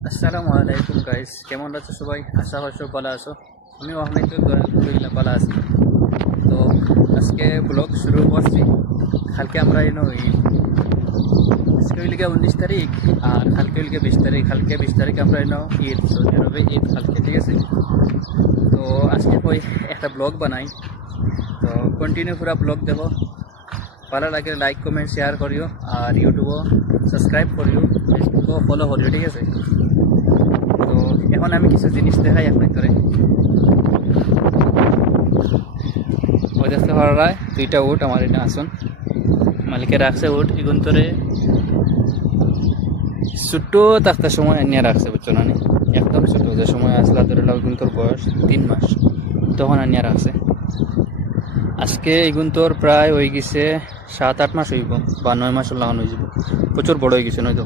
আসসালামু আলাইকুম গাইস, কেমন আছো সবাই? আশা করি সব ভালো আছো। আমিও আলহামদুলিল্লাহ ভালো আছি। তো আজকে ব্লগ শুরু করছি। কালকে আমরা আজকে হইলে 19 তারিখ আর কালকে হইলে 20 তারিখ। কালকে 20 তারিখে আমরা ঈদ, সৌদি আরবে ঈদ কালকে, ঠিক আছে? তো আজকে কই একটা ব্লগ বানাই। তো কন্টিনিউ পুরা ব্লগ দেখো, ভালো লাগে লাইক কমেন্ট শেয়ার করিও, আর ইউটিউবও সাবস্ক্রাইব করিও, ফেসবুকও ফলো করিও, ঠিক আছে? তো এখন আমি কিছু জিনিস দেখাই আপনার করে। ওই দেখতে পারা দুইটা উট আমার এটা আসুন মালিকে রাখছে। উট এগুন তোরে ছোটো থাকতে সময় নিয়ে রাখছে, বুঝছো না? একদম ছোটো যে সময় আসলা ধরে লাও এগুন তোর বয়স 3 মাস, তখন আনিয়া রাখছে। আজকে এগুন তোর প্রায় হয়ে গেছে 7-8 মাস হইব বা 9 মাস লাগানো হয়ে যাব। প্রচুর বড় হয়ে গেছে নয়তো।